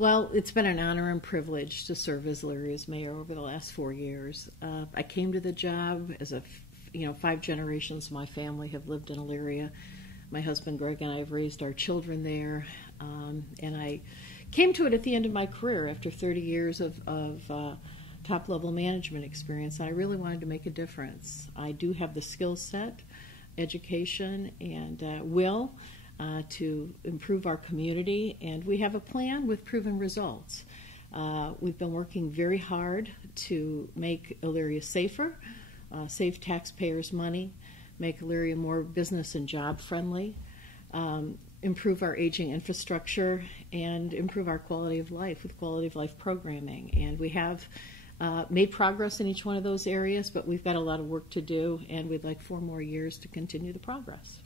Well, it's been an honor and privilege to serve as Elyria's mayor over the last 4 years. I came to the job as 5 generations of my family have lived in Elyria. My husband Greg and I have raised our children there, and I came to it at the end of my career after 30 years of top-level management experience. I really wanted to make a difference. I do have the skill set, education, and will to improve our community, and we have a plan with proven results. We've been working very hard to make Elyria safer, save taxpayers money, make Elyria more business and job friendly, improve our aging infrastructure, and improve our quality of life with quality of life programming. And we have made progress in each one of those areas, but we've got a lot of work to do, and we'd like 4 more years to continue the progress.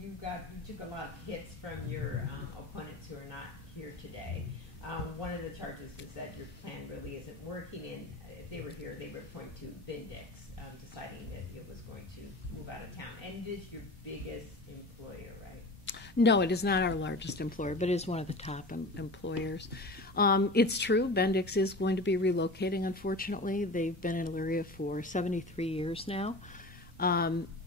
You took a lot of hits from your opponents who are not here today. One of the charges was that your plan really isn't working, and if they were here, they would point to Brinda, deciding that it was going to move out of town. And it is your biggest employer, right? No, it is not our largest employer, but it is one of the top employers. It's true, Bendix is going to be relocating, unfortunately. They've been in Elyria for 73 years now.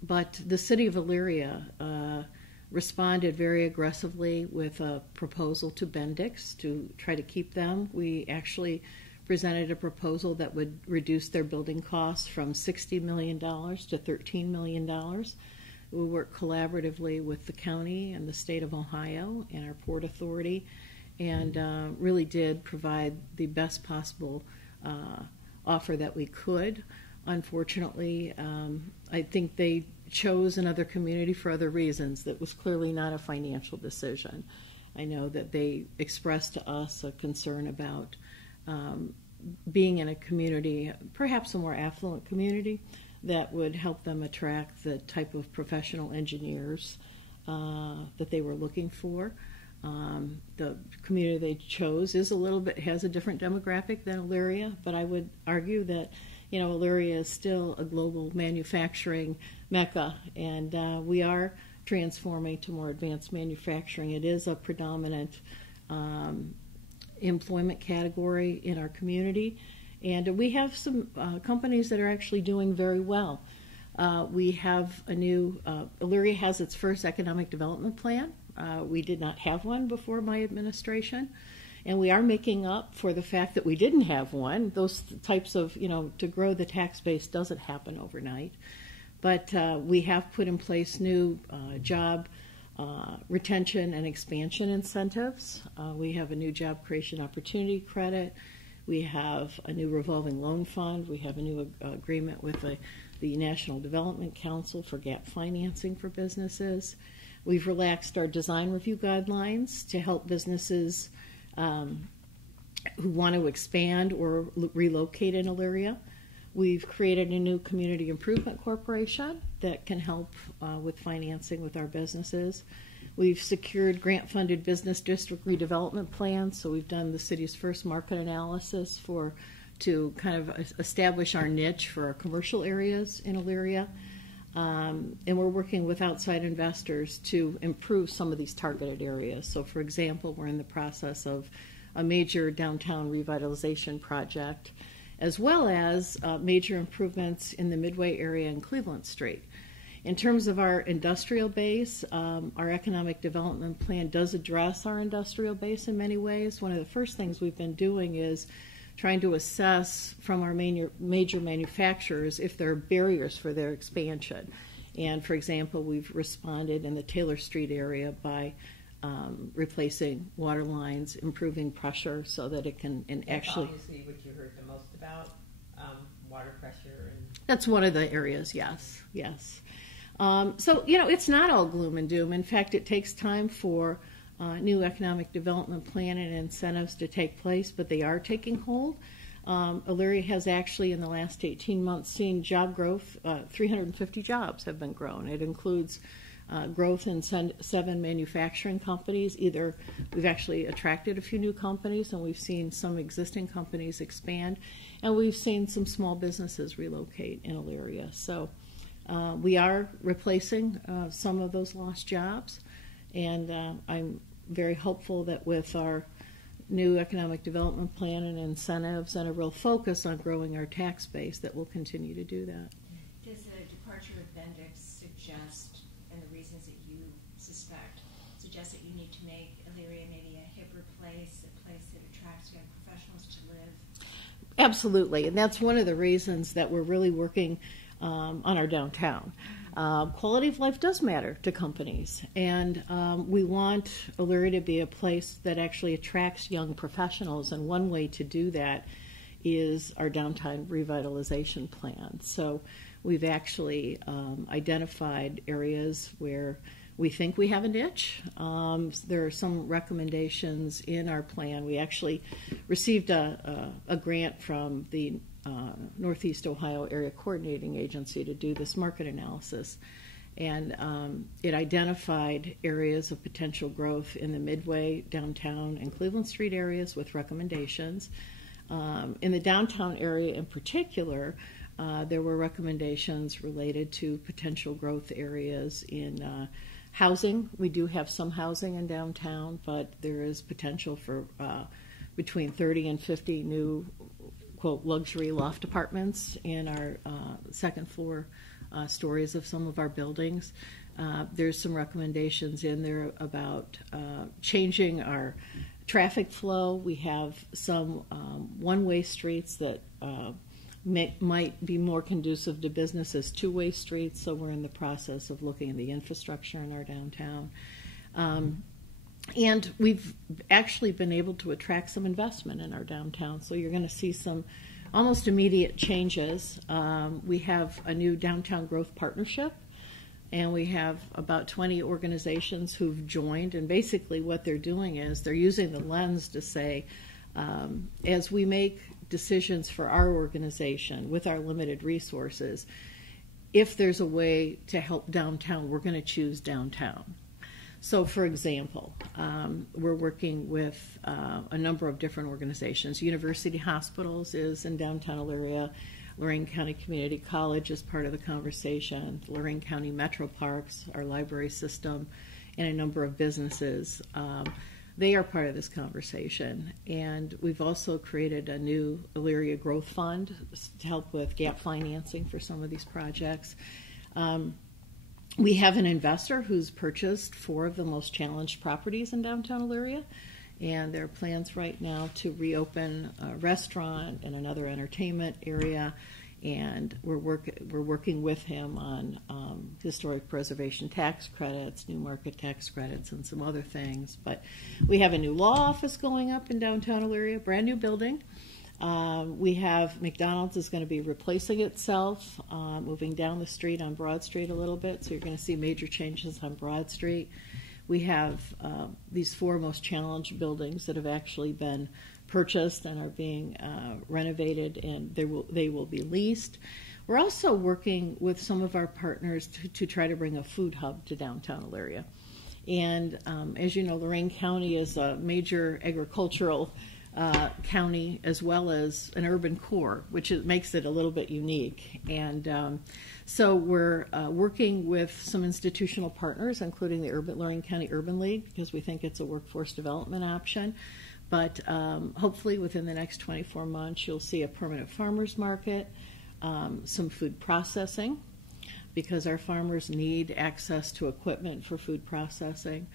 But the city of Elyria responded very aggressively with a proposal to Bendix to try to keep them. We actually presented a proposal that would reduce their building costs from $60 million to $13 million. We worked collaboratively with the county and the state of Ohio and our Port Authority, and really did provide the best possible offer that we could. Unfortunately, I think they chose another community for other reasons. That was clearly not a financial decision. I know that they expressed to us a concern about being in a community, perhaps a more affluent community, that would help them attract the type of professional engineers that they were looking for. The community they chose has a different demographic than Elyria, but I would argue that Elyria is still a global manufacturing mecca, and we are transforming to more advanced manufacturing. It is a predominant employment category in our community, and we have some companies that are actually doing very well. We have Elyria has its first economic development plan. We did not have one before my administration. And we are making up for the fact that we didn't have one. Those types of, to grow the tax base doesn't happen overnight. But we have put in place new job retention and expansion incentives. We have a new job creation opportunity credit. We have a new revolving loan fund. We have a new agreement with the National Development Council for gap financing for businesses. We've relaxed our design review guidelines to help businesses who want to expand or relocate in Elyria. We've created a new community improvement corporation that can help with financing with our businesses. We've secured grant-funded business district redevelopment plans, so we've done the city's first market analysis to kind of establish our niche for our commercial areas in Elyria. And we're working with outside investors to improve some of these targeted areas. So, for example, we're in the process of a major downtown revitalization project, as well as major improvements in the Midway area and Cleveland Street. In terms of our industrial base, our economic development plan does address our industrial base in many ways. One of the first things we've been doing is trying to assess from our major manufacturers if there are barriers for their expansion. And for example, we've responded in the Taylor Street area by replacing water lines, improving pressure so that it can actually... obviously what you heard the most about, water pressure. That's one of the areas, yes. So, it's not all gloom and doom. In fact, it takes time for new economic development plan and incentives to take place, but they are taking hold. Elyria has actually, in the last 18 months, seen job growth. 350 jobs have been grown. It includes growth in 7 manufacturing companies. Either we've actually attracted a few new companies, and we've seen some existing companies expand, and we've seen some small businesses relocate in Elyria. So we are replacing some of those lost jobs, and I'm very hopeful that with our new economic development plan and incentives and a real focus on growing our tax base that we'll continue to do that. Does the departure of Bendix suggest, and the reasons that you suspect, suggest that you need to make Elyria maybe a hipper place, a place that attracts young professionals to live? Absolutely, and that's one of the reasons that we're really working on our downtown. Quality of life does matter to companies, and we want Elyria to be a place that actually attracts young professionals, and one way to do that is our downtown revitalization plan. So we've actually identified areas where we think we have a niche. There are some recommendations in our plan. We actually received a grant from the Northeast Ohio Area Coordinating Agency to do this market analysis. And it identified areas of potential growth in the Midway, downtown, and Cleveland Street areas with recommendations. In the downtown area in particular, there were recommendations related to potential growth areas in housing. We do have some housing in downtown, but there is potential for between 30 and 50 new, quote, luxury loft apartments in our second floor stories of some of our buildings. There's some recommendations in there about changing our traffic flow. We have some one-way streets that might be more conducive to business as two-way streets, so we're in the process of looking at the infrastructure in our downtown. And we've actually been able to attract some investment in our downtown, so you're going to see some almost immediate changes. We have a new downtown growth partnership, and we have about 20 organizations who've joined, and basically what they're doing is they're using the lens to say, as we make decisions for our organization with our limited resources, if there's a way to help downtown, we're going to choose downtown. So, for example, we're working with a number of different organizations. University Hospitals is in downtown Elyria. Lorraine County Community College is part of the conversation. Lorraine County Metro Parks, our library system, and a number of businesses. They are part of this conversation. And we've also created a new Elyria Growth Fund to help with gap financing for some of these projects. We have an investor who's purchased 4 of the most challenged properties in downtown Elyria, and there are plans right now to reopen a restaurant and another entertainment area, and we're working with him on historic preservation tax credits, new market tax credits, and some other things. But we have a new law office going up in downtown Elyria, brand new building. We have McDonald's is going to be replacing itself, moving down the street on Broad Street a little bit, so you're going to see major changes on Broad Street. We have these 4 most challenged buildings that have actually been purchased and are being renovated, and they will be leased. We're also working with some of our partners to try to bring a food hub to downtown Elyria. And as you know, Lorraine County is a major agricultural county as well as an urban core, which makes it a little bit unique. And so we're working with some institutional partners, including the Lorraine County Urban League, because we think it's a workforce development option. But hopefully within the next 24 months, you'll see a permanent farmers market, some food processing, because our farmers need access to equipment for food processing,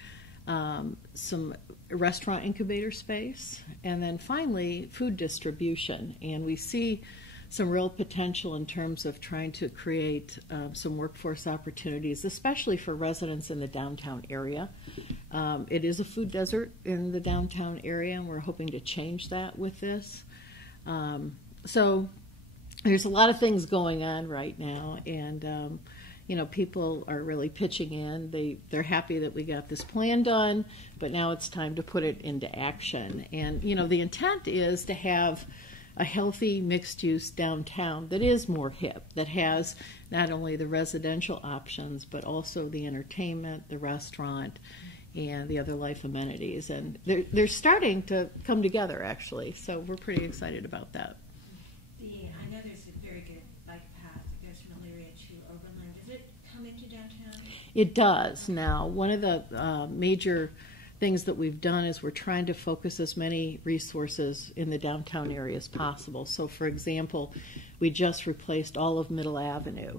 some restaurant incubator space, and then finally food distribution. And we see some real potential in terms of trying to create some workforce opportunities, especially for residents in the downtown area. It is a food desert in the downtown area, and we're hoping to change that with this. So there's a lot of things going on right now, and you know, people are really pitching in. They're happy that we got this plan done, but now it's time to put it into action. And you know, the intent is to have a healthy mixed-use downtown that is more hip, that has not only the residential options, but also the entertainment, the restaurant, and the other life amenities. And they're starting to come together, actually, so we're pretty excited about that. I know there's a very good bike path that goes from Elyria to Oberlin. Does it come into downtown? It does now. One of the major things that we've done is we're trying to focus as many resources in the downtown area as possible. So, for example, we just replaced all of Middle Avenue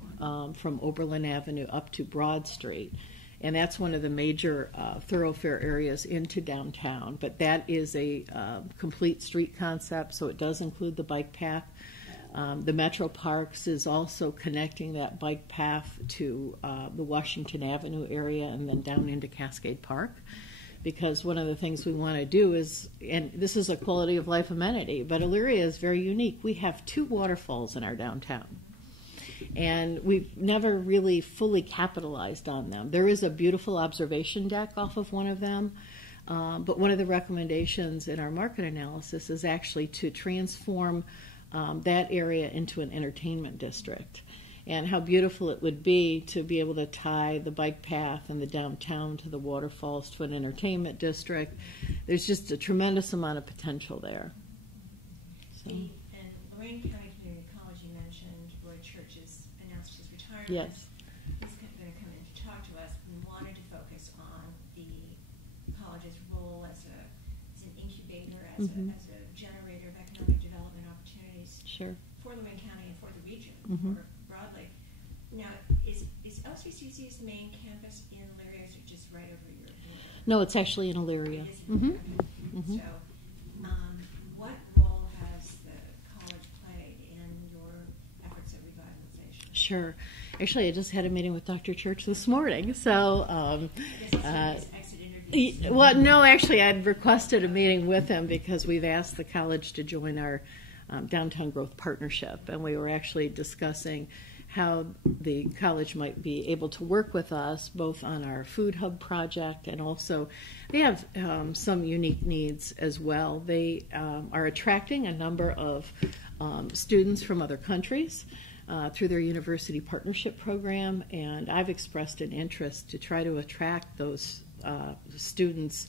from Oberlin Avenue up to Broad Street. And that's one of the major thoroughfare areas into downtown. But that is a complete street concept, so it does include the bike path. The Metro Parks is also connecting that bike path to the Washington Avenue area and then down into Cascade Park. Because one of the things we want to do is, and this is a quality of life amenity, but Elyria is very unique. We have 2 waterfalls in our downtown. And we've never really fully capitalized on them. There is a beautiful observation deck off of one of them, but one of the recommendations in our market analysis is actually to transform that area into an entertainment district. And how beautiful it would be to be able to tie the bike path and the downtown to the waterfalls to an entertainment district. There's just a tremendous amount of potential there. So. And Lorraine County Community College, you mentioned Roy Church has announced his retirement. Yes. He's going to come in to talk to us. We wanted to focus on the college's role as an incubator, as a generator of economic development opportunities for Lorraine County and for the region more broadly. Now, is LCCC's main campus in Elyria, or is it just right over your border? No, it's actually in Elyria. It is in Elyria. So, what role has the college played in your efforts at revitalization? Sure. Actually, I just had a meeting with Dr. Church this morning. So, Exit interviews. well, no, actually, I'd requested a meeting with him because we've asked the college to join our Downtown Growth Partnership, and we were actually discussing how the college might be able to work with us both on our food hub project, and also they have some unique needs as well. They are attracting a number of students from other countries through their university partnership program, and I've expressed an interest to try to attract those students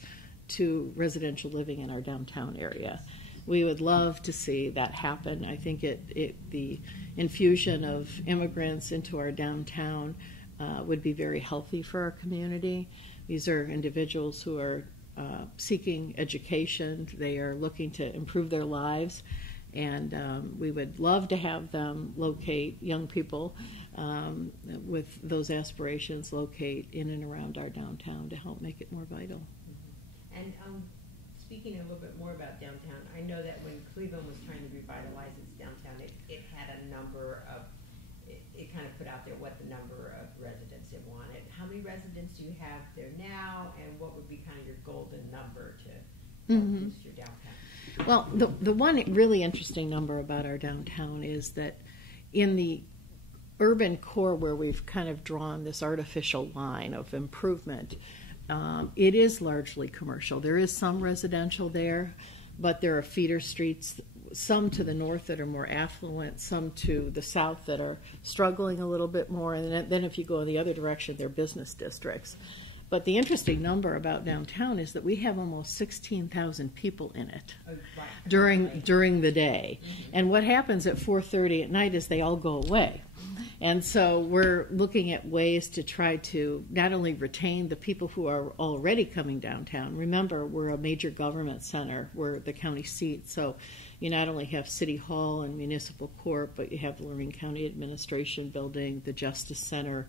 to residential living in our downtown area. We would love to see that happen. I think the infusion of immigrants into our downtown would be very healthy for our community. These are individuals who are seeking education. They are looking to improve their lives, and we would love to have them locate, young people with those aspirations, locate in and around our downtown to help make it more vital. And speaking a little bit more about downtown, I know that when Cleveland was trying to revitalize its downtown, it had a number of, it kind of put out there what the number of residents it wanted. How many residents do you have there now, and what would be kind of your golden number to boost your downtown? Well, the one really interesting number about our downtown is that in the urban core where we've kind of drawn this artificial line of improvement, it is largely commercial. There is some residential there, but there are feeder streets, some to the north that are more affluent, some to the south that are struggling a little bit more, and then if you go in the other direction, they're business districts. But the interesting number about downtown is that we have almost 16,000 people in it during the day. And what happens at 4:30 at night is they all go away. And so we're looking at ways to try to not only retain the people who are already coming downtown. Remember, we're a major government center. We're the county seat. So you not only have City Hall and Municipal Court, but you have the Lorraine County Administration Building, the Justice Center,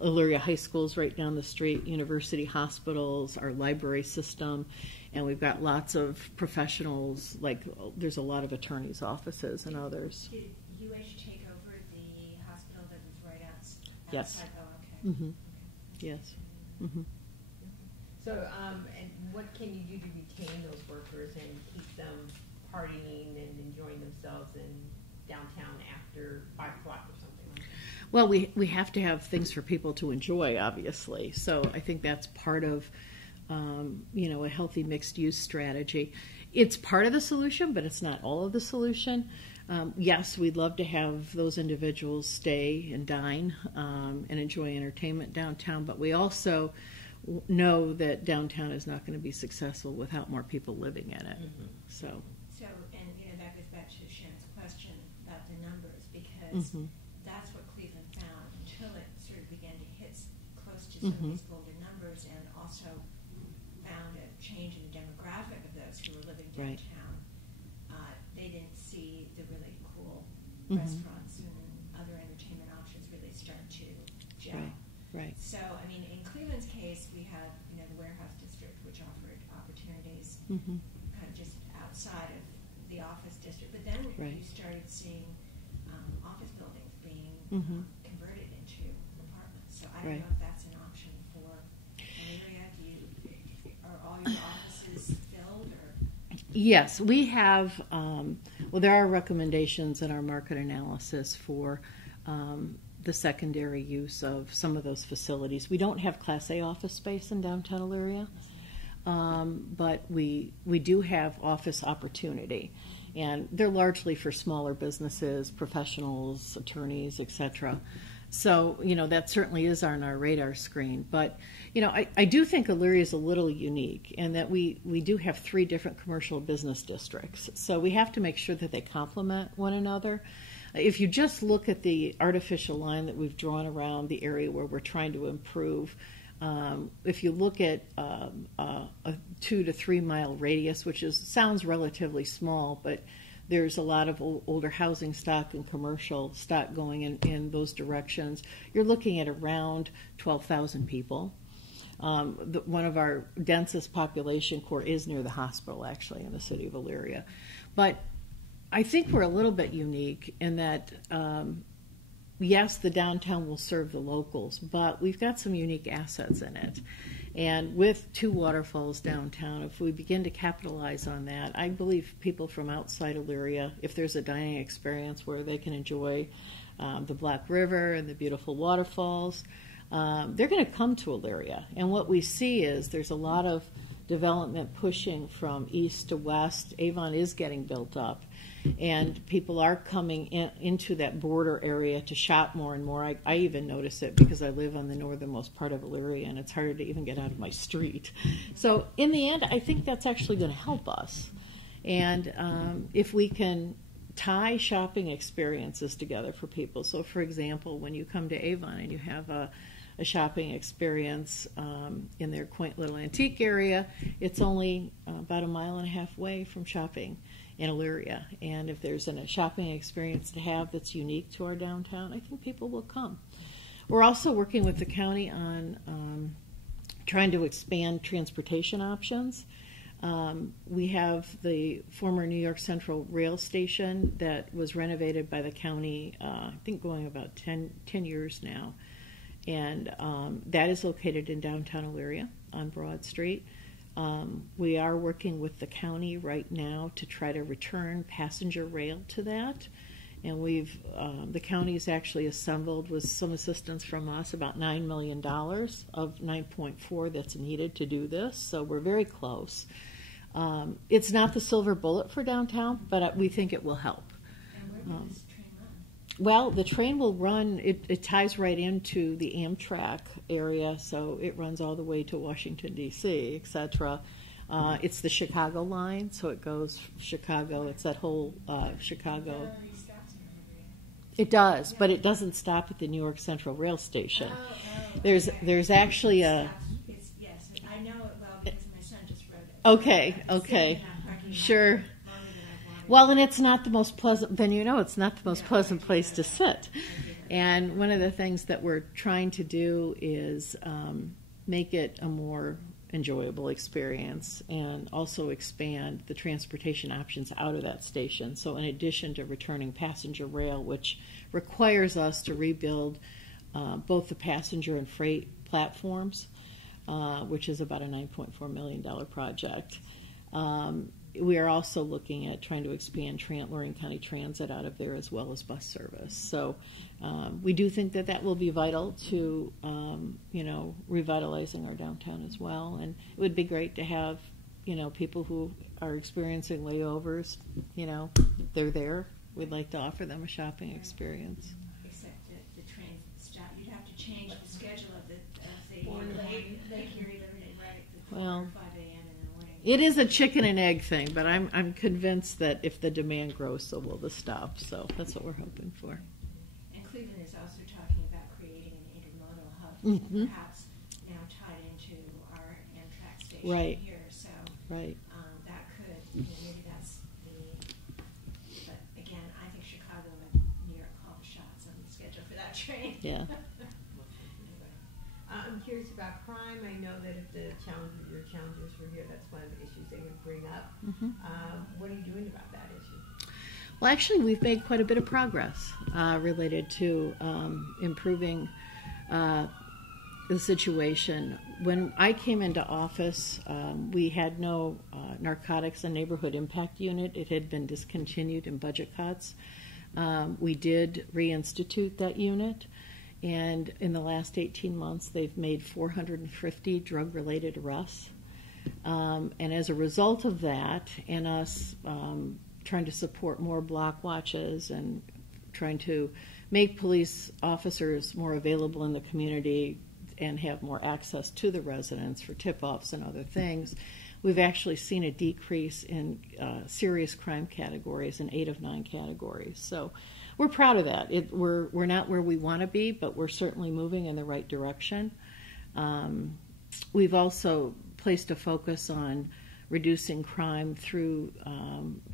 Elyria High School's right down the street, university hospitals, our library system, and we've got lots of professionals, like there's a lot of attorneys' offices and others. Did UH take over the hospital that was right outside? Yes. Oh, okay. Mm-hmm. Okay. Yes. Mm-hmm. So, and what can you do to retain those workers and keep them partying and enjoying themselves in downtown after 5 o'clock or something like that? Well, we have to have things for people to enjoy, obviously. So I think that's part of, a healthy mixed-use strategy. It's part of the solution, but it's not all of the solution. Yes, we'd love to have those individuals stay and dine and enjoy entertainment downtown, but we also know that downtown is not going to be successful without more people living in it. Mm-hmm. So, and that goes back to Sharon's question about the numbers, because that's what Cleveland found until it sort of began to hit close to some of these golden numbers, and also found a change in the demographic of those who were living Right. downtown, they didn't see the really cool Mhm. restaurants and other entertainment options really start to gel. Right. So, I mean, in Cleveland's case, we had, the warehouse district, which offered opportunities Mm-hmm. kind of just outside of the office district. But then Right. you started seeing office buildings being Mhm. converted into apartments. So I don't Right. know if that's an option for an area. Are all your offices filled, or? Yes, we have. Well, there are recommendations in our market analysis for the secondary use of some of those facilities. We don't have Class A office space in downtown Elyria, but we do have office opportunity, and they're largely for smaller businesses, professionals, attorneys, etc. So, that certainly is on our radar screen. But, I do think Elyria is a little unique in that we do have 3 different commercial business districts. So we have to make sure that they complement one another. If you just look at the artificial line that we've drawn around the area where we're trying to improve, if you look at a 2 to 3 mile radius, which sounds relatively small, but there's a lot of older housing stock and commercial stock going in those directions. You're looking at around 12,000 people. One of our densest population core is near the hospital, actually, in the city of Elyria. But I think we're a little bit unique in that, yes, the downtown will serve the locals, but we've got some unique assets in it. And with 2 waterfalls downtown, if we begin to capitalize on that, I believe people from outside Elyria, if there's a dining experience where they can enjoy the Black River and the beautiful waterfalls, they're going to come to Elyria. And what we see is there's a lot of development pushing from east to west. Avon is getting built up, and people are coming into that border area to shop more and more. I even notice it because I live on the northernmost part of Elyria, and it's harder to even get out of my street. So in the end, I think that's actually going to help us. And if we can tie shopping experiences together for people. So, for example, when you come to Avon and you have a shopping experience in their quaint little antique area, it's only about 1.5 miles away from shopping in Elyria. And if there's a shopping experience to have that's unique to our downtown, I think people will come. We're also working with the county on trying to expand transportation options. We have the former New York Central rail station that was renovated by the county, I think going about 10 years now. And that is located in downtown Elyria on Broad Street. We are working with the county right now to try to return passenger rail to that. And the county's actually assembled, with some assistance from us, about $9 million of 9.4 that's needed to do this. So we're very close. It's not the silver bullet for downtown, but we think it will help. And where will this train run? Well, the train will run, it ties right into the Amtrak area, so it runs all the way to Washington, D.C., etc. It's the Chicago line, so it goes Chicago, it's that whole Chicago. It does, but it doesn't stop at the New York Central Rail Station. There's actually a... Yes, I know it well because my son just wrote it. Okay, sure. Well, and it's not the most pleasant, then it's not the most pleasant place to sit. And one of the things that we're trying to do is make it a more enjoyable experience and also expand the transportation options out of that station. So in addition to returning passenger rail, which requires us to rebuild both the passenger and freight platforms, which is about a $9.4 million project, we are also looking at trying to expand Lorraine County Transit out of there as well as bus service. So we do think that will be vital to, revitalizing our downtown as well. And it would be great to have, people who are experiencing layovers, they're there. We'd like to offer them a shopping experience. Except that the train stop, you'd have to change the schedule of the Lake Erie Limited right at 5 a.m. in the morning. It is a chicken and egg thing, but I'm convinced that if the demand grows, so will the stop. So that's what we're hoping for. And Cleveland is also talking about creating an intermodal hub, perhaps now tied into our Amtrak station Right. here. So Right. That could, maybe that's but again, I think Chicago and New York call the shots on the schedule for that train. Yeah. I'm curious about crime. I know that if your challengers were here, that's one of the issues they would bring up. Mm-hmm. What are you doing about that issue? Well, actually, we've made quite a bit of progress related to improving the situation. When I came into office, we had no narcotics and neighborhood impact unit. It had been discontinued in budget cuts. We did reinstitute that unit, and in the last 18 months, they've made 450 drug-related arrests. And as a result of that, and us trying to support more block watches and trying to make police officers more available in the community and have more access to the residents for tip-offs and other things, we've actually seen a decrease in serious crime categories in 8 of 9 categories. So we're proud of that. We're not where we want to be, but we're certainly moving in the right direction. We've also placed a focus on reducing crime through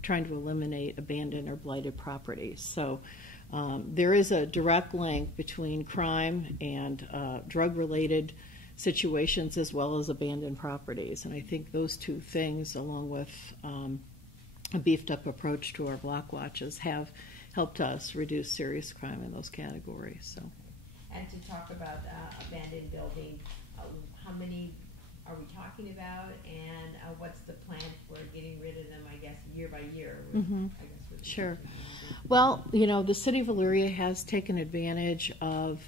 trying to eliminate abandoned or blighted properties. So there is a direct link between crime and drug-related situations as well as abandoned properties. And I think those two things, along with a beefed-up approach to our block watches, have helped us reduce serious crime in those categories. So. And to talk about abandoned building, how many are we talking about, and what's the plan for getting rid of them, I guess, year by year? Mm-hmm. I guess sure. Well, the city of Elyria has taken advantage of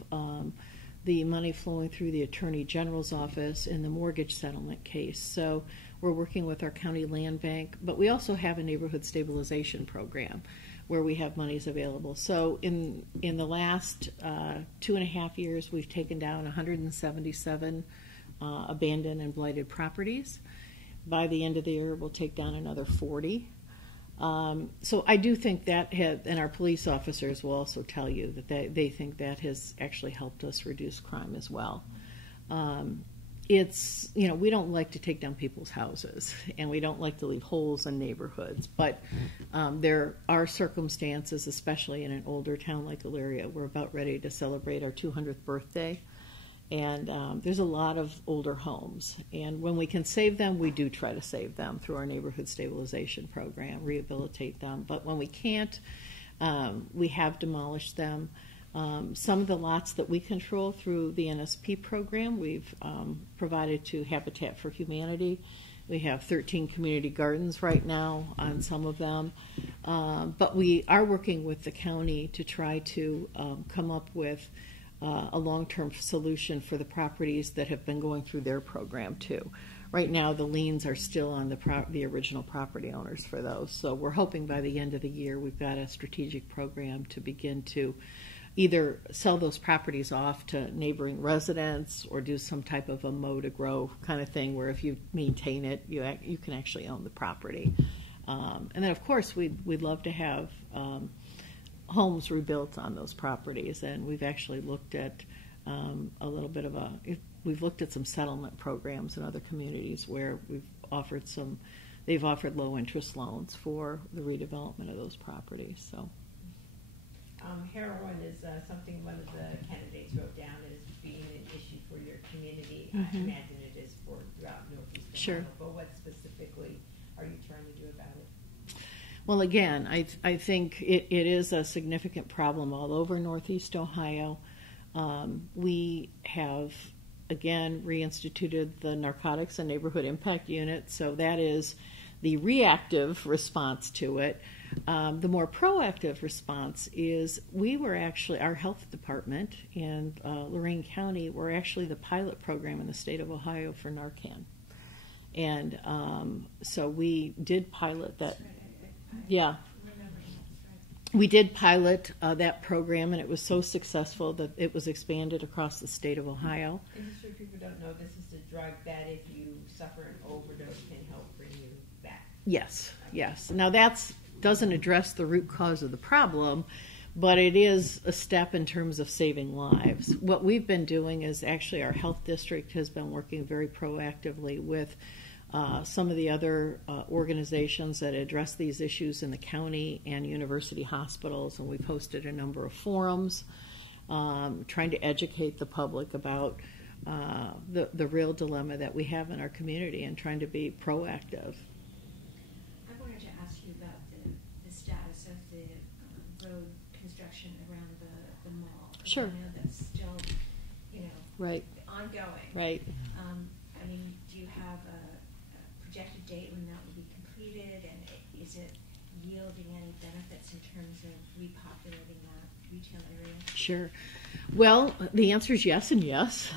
the money flowing through the Attorney General's office in the mortgage settlement case. So we're working with our county land bank, but we also have a neighborhood stabilization program where we have monies available. So in the last 2.5 years, we've taken down 177 abandoned and blighted properties. By the end of the year, we'll take down another 40. So I do think that and our police officers will also tell you that they think that has actually helped us reduce crime as well. It's, we don't like to take down people's houses, and we don't like to leave holes in neighborhoods, but there are circumstances, especially in an older town like Elyria. We're about ready to celebrate our 200th birthday, and there's a lot of older homes, and when we can save them, we do try to save them through our neighborhood stabilization program, rehabilitate them. But when we can't, we have demolished them. Some of the lots that we control through the NSP program, we've provided to Habitat for Humanity. We have 13 community gardens right now on some of them. But we are working with the county to try to come up with a long-term solution for the properties that have been going through their program too. Right now, the liens are still on the original property owners for those. So we're hoping by the end of the year we've got a strategic program to begin to either sell those properties off to neighboring residents or do some type of a mow to grow kind of thing where if you maintain it, you can actually own the property. And then, of course, we'd love to have homes rebuilt on those properties, and we've actually looked at we've looked at some settlement programs in other communities where they've offered low interest loans for the redevelopment of those properties. So. Heroin is something one of the candidates wrote down as being an issue for your community. Mm-hmm. I imagine it is throughout Northeast Ohio. Sure. But what specifically are you trying to do about it? Well, again, I think it is a significant problem all over Northeast Ohio. We have, again, reinstituted the Narcotics and Neighborhood Impact Unit, so that is the reactive response to it. The more proactive response is our health department in Lorain County were actually the pilot program in the state of Ohio for Narcan. And so we did pilot that. Yeah. We did pilot that program, and it was so successful that it was expanded across the state of Ohio. And just so people don't know, this is a drug that if you suffer an overdose can help bring you back. Yes, yes. Now doesn't address the root cause of the problem, but it is a step in terms of saving lives. What we've been doing is actually our health district has been working very proactively with some of the other organizations that address these issues in the county and university hospitals, and we've hosted a number of forums trying to educate the public about the real dilemma that we have in our community and trying to be proactive. I wanted to ask you about the status of the road construction around the mall. Sure. I know that's still, Right. ongoing. Right. I mean, do you have a projected date when that will be completed, and is it yielding any benefits in terms of repopulating that retail area? Sure. Well, the answer is yes and yes.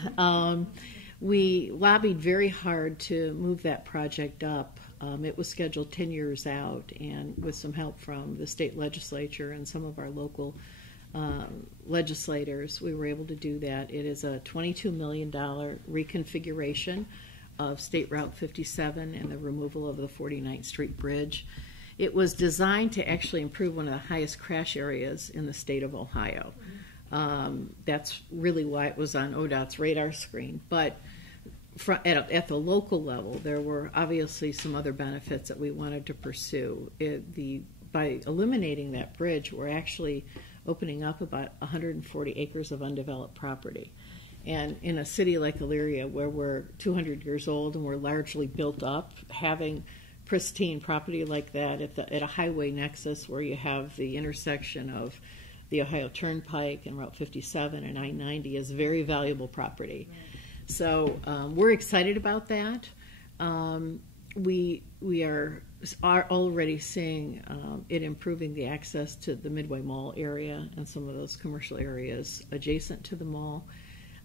We lobbied very hard to move that project up. It was scheduled 10 years out, and with some help from the state legislature and some of our local legislators, we were able to do that. It is a $22 million reconfiguration of State Route 57 and the removal of the 49th Street Bridge. It was designed to actually improve one of the highest crash areas in the state of Ohio. That's really why it was on ODOT's radar screen. But at the local level, there were obviously some other benefits that we wanted to pursue. By eliminating that bridge, we're actually opening up about 140 acres of undeveloped property. And in a city like Elyria, where we're 200 years old and we're largely built up, having pristine property like that at a highway nexus where you have the intersection of the Ohio Turnpike and Route 57 and I-90 is very valuable property. Right. So we're excited about that. We are already seeing it improving the access to the Midway Mall area and some of those commercial areas adjacent to the mall.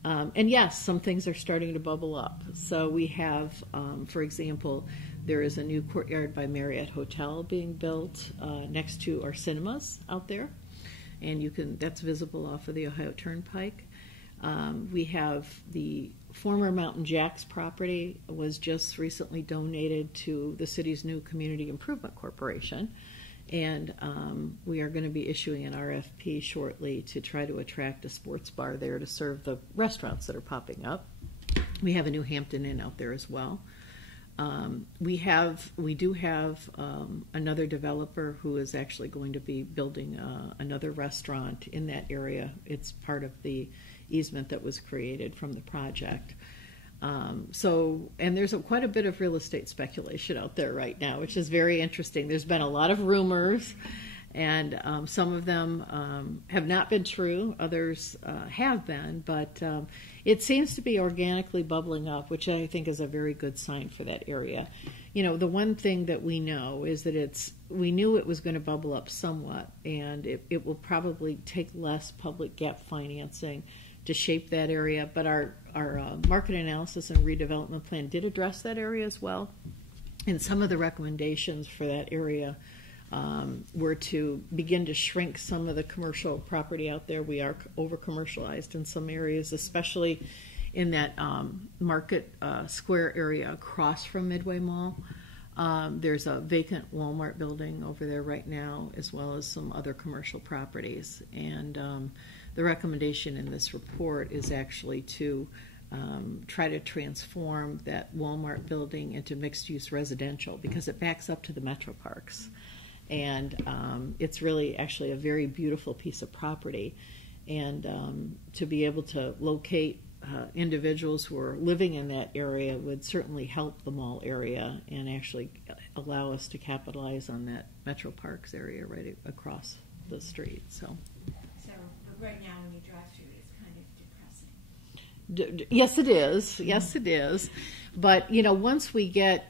And yes, some things are starting to bubble up. So we have, for example, there is a new Courtyard by Marriott hotel being built next to our cinemas out there, and that's visible off of the Ohio Turnpike. We have the former Mountain Jacks property was just recently donated to the city's new Community Improvement Corporation, and we are going to be issuing an RFP shortly to try to attract a sports bar there to serve the restaurants that are popping up. We have a new Hampton Inn out there as well. We do have another developer who is actually going to be building another restaurant in that area. It's part of the easement that was created from the project. And there's quite a bit of real estate speculation out there right now, which is very interesting. There's been a lot of rumors, and some of them have not been true. Others have been, but it seems to be organically bubbling up, which I think is a very good sign for that area. The one thing that we know is that we knew it was going to bubble up somewhat, and it will probably take less public gap financing to shape that area, but our market analysis and redevelopment plan did address that area as well. And some of the recommendations for that area were to begin to shrink some of the commercial property out there. We are over-commercialized in some areas, especially in that Market Square area across from Midway Mall. There's a vacant Walmart building over there right now, as well as some other commercial properties. And the recommendation in this report is actually to try to transform that Walmart building into mixed-use residential, because it backs up to the metro parks. And it's really actually a very beautiful piece of property. And to be able to locate individuals who are living in that area would certainly help the mall area and actually allow us to capitalize on that metro parks area right across the street. So right now when you drive through it, it's kind of depressing. Yes, it is. Yes, it is. But once we get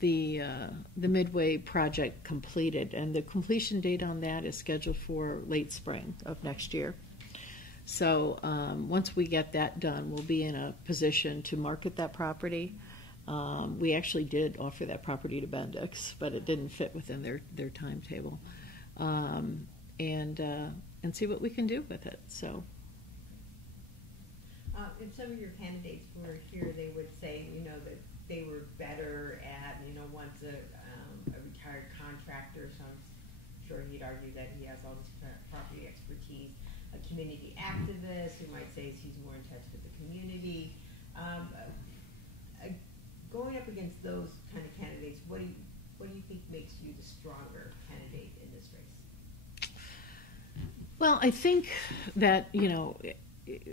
the Midway project completed, and the completion date on that is scheduled for late spring of next year. So once we get that done, we'll be in a position to market that property. We actually did offer that property to Bendix, but it didn't fit within their timetable. And see what we can do with it. So, and some of your candidates who are here, they would say, that they were better at, one's a retired contractor, so I'm sure he'd argue that he has all this property expertise. A community activist who might say he's more in touch with the community. Going up up against those kind of candidates, what do you think makes you the stronger candidate in this race? Well, I think that,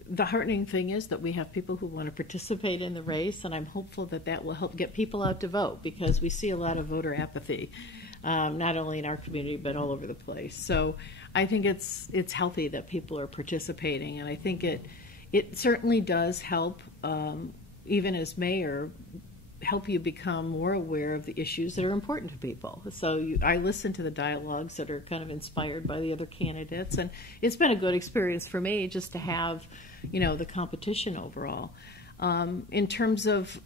the heartening thing is that we have people who want to participate in the race, and I'm hopeful that that will help get people out to vote, because we see a lot of voter apathy, not only in our community but all over the place. So I think it's healthy that people are participating, and I think it certainly does help, even as mayor, help you become more aware of the issues that are important to people. So I listen to the dialogues that are kind of inspired by the other candidates, and it's been a good experience for me just to have, the competition overall. In terms of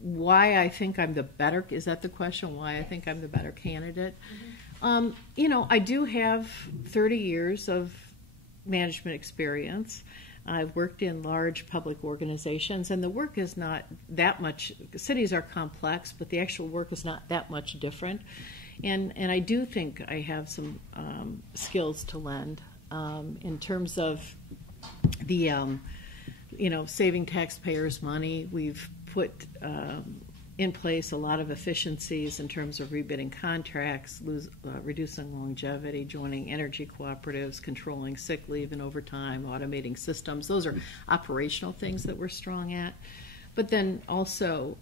why I think I'm the better, is that the question? Why I think I'm the better candidate? Mm-hmm. I do have 30 years of management experience. I've worked in large public organizations, and the work is not that much. Cities are complex, but the actual work is not that much different. And I do think I have some skills to lend in terms of the, saving taxpayers money. We've put in place a lot of efficiencies in terms of rebidding contracts, reducing longevity, joining energy cooperatives, controlling sick leave and overtime, automating systems. Those are operational things that we're strong at. But then also,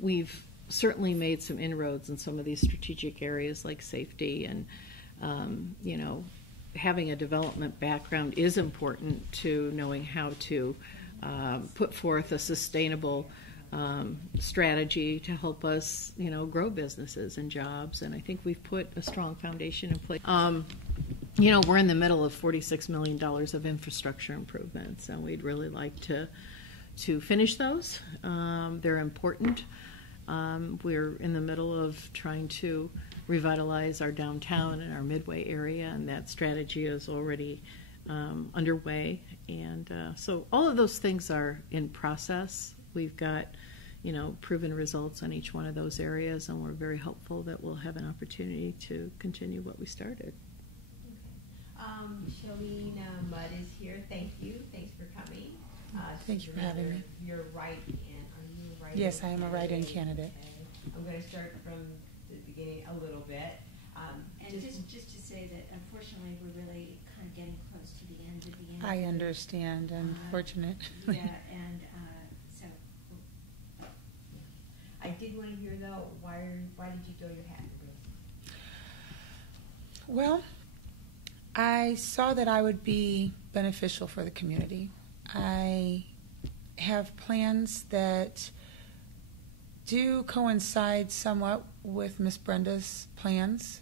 we've certainly made some inroads in some of these strategic areas like safety, and, having a development background is important to knowing how to put forth a sustainable strategy to help us, grow businesses and jobs. And I think we've put a strong foundation in place. We're in the middle of $46 million of infrastructure improvements, and we'd really like to finish those. They're important. We're in the middle of trying to revitalize our downtown and our Midway area, and that strategy is already underway. And so all of those things are in process. We've got, proven results on each one of those areas, and we're very hopeful that we'll have an opportunity to continue what we started. Okay. Chalene Mudd is here. Thank you. Thanks for coming. Thank you for having me. You're write-in. Are you a write-in? Yes, I am a write-in candidate. Okay. I'm going to start from the beginning a little bit. And just to say that, unfortunately, we're really kind of getting close to the end of the end. I understand. Unfortunate. Yeah, and so. I did want to hear, though, why did you throw your hat in the race? Well, I saw that I would be beneficial for the community. I have plans that do coincide somewhat with Miss Brinda's plans.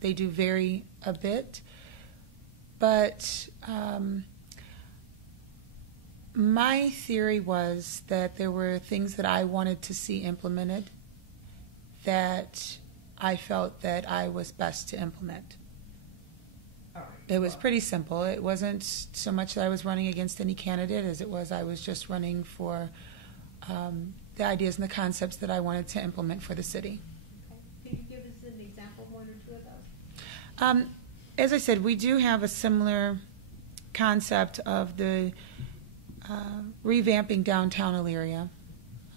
They do vary a bit, but my theory was that there were things that I wanted to see implemented that I felt that I was best to implement. All right. It was pretty simple. It wasn't so much that I was running against any candidate as it was I was just running for the ideas and the concepts that I wanted to implement for the city. Okay. Can you give us an example, one or two of those? As I said, we do have a similar concept of the revamping downtown Elyria.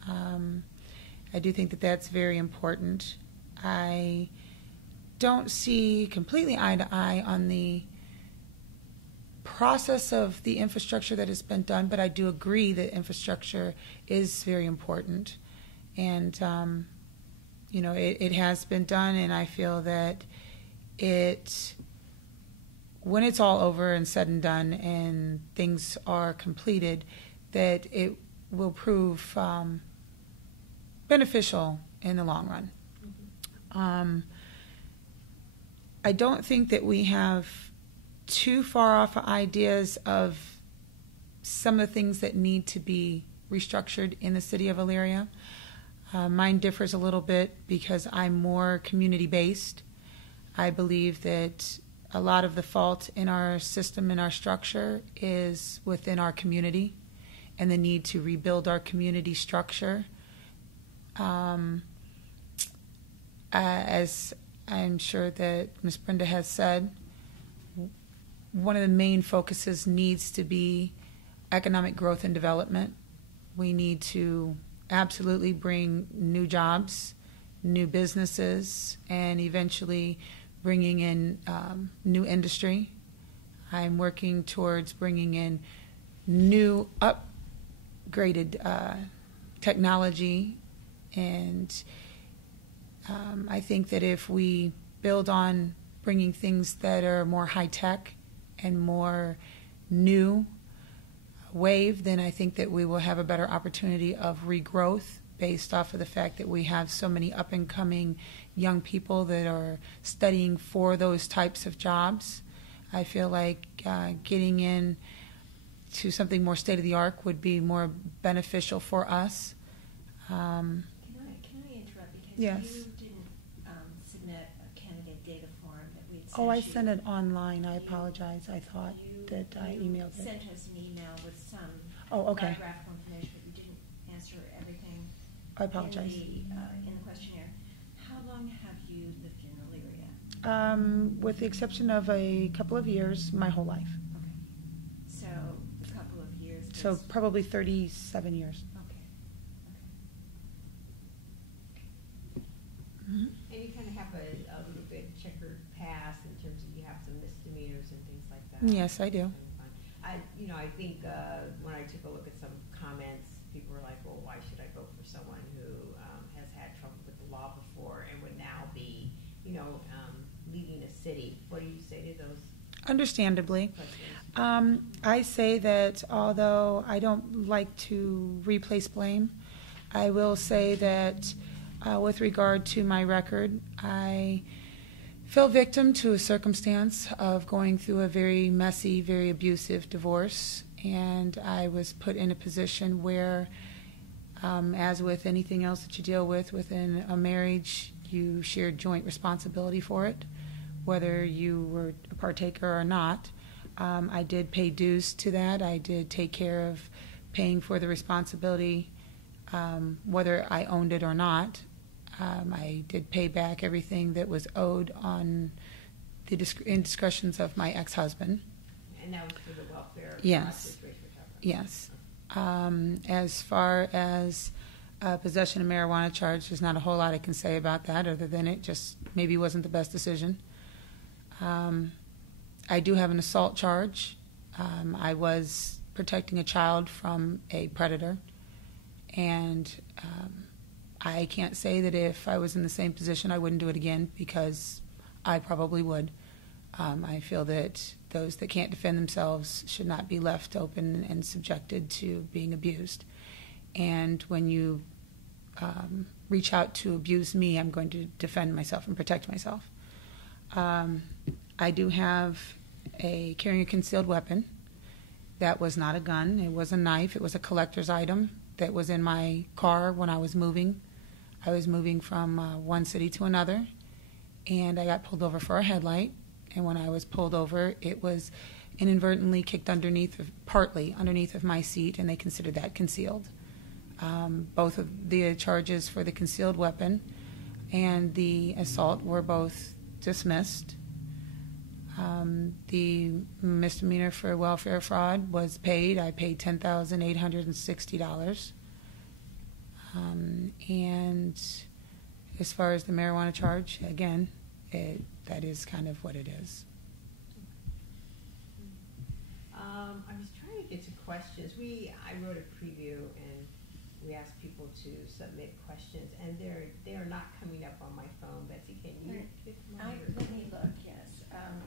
I do think that that's very important. I don't see completely eye to eye on the process of the infrastructure that has been done, but I do agree that infrastructure is very important. And, it has been done, and I feel that when it's all over and said and done and things are completed, that it will prove beneficial in the long run. Mm-hmm. I don't think that we have too far off ideas of some of the things that need to be restructured in the city of Elyria. Mine differs a little bit because I'm more community-based. I believe that a lot of the fault in our system and our structure is within our community and the need to rebuild our community structure. As I'm sure that Ms. Brinda has said, one of the main focuses needs to be economic growth and development. We need to absolutely bring new jobs, new businesses, and eventually bringing in new industry. I'm working towards bringing in new upgraded technology, and I think that if we build on bringing things that are more high-tech and more new wave, then I think that we will have a better opportunity of regrowth based off of the fact that we have so many up-and-coming young people that are studying for those types of jobs. I feel like getting in to something more state-of-the-art would be more beneficial for us. Can I interrupt, because Yes. you didn't submit a candidate data form that we had sent Oh, I you. sent it online. I apologize. I thought that I emailed You it. sent us an email with some Oh, okay. biographical information, but you didn't answer everything I apologize. in the questionnaire. How long have you lived in Elyria? With the exception of a couple of years, my whole life. Okay. So a couple of years. So is- probably 37 years. Okay. Mhm. And you kind of have a little bit checkered past in terms of you have some misdemeanors and things like that. Yes, I do. I think when I took a look at some comments, people were like, well, why should I vote for someone who has had trouble with the law before and would now be, leading a city? What do you say to those Understandably. questions? I say that although I don't like to replace blame, I will say that with regard to my record, I fell victim to a circumstance of going through a very messy, very abusive divorce, and I was put in a position where, as with anything else that you deal with within a marriage, you share joint responsibility for it, whether you were a partaker or not. I did pay dues to that. I did take care of paying for the responsibility, whether I owned it or not. I did pay back everything that was owed on the indiscretions of my ex-husband. And that was for the welfare Yes. situation we're talking about. Yes. As far as possession of marijuana charge, there's not a whole lot I can say about that other than it just maybe wasn't the best decision. I do have an assault charge. I was protecting a child from a predator, and I can't say that if I was in the same position I wouldn't do it again, because I probably would. I feel that those that can't defend themselves should not be left open and subjected to being abused. And when you reach out to abuse me, I'm going to defend myself and protect myself. I do have carrying a concealed weapon. That was not a gun. It was a knife. It was a collector's item that was in my car when I was moving. I was moving from one city to another, and I got pulled over for a headlight. And when I was pulled over, it was inadvertently kicked partly underneath of my seat, and they considered that concealed. Both of the charges for the concealed weapon and the assault were both dismissed. The misdemeanor for welfare fraud was paid. I paid $10,860. And as far as the marijuana charge, again, that is kind of what it is. I was trying to get to questions. I wrote a preview and we asked people to submit questions, and they are not coming up on my phone. Betsy, can you pick them up? Let me look, yes.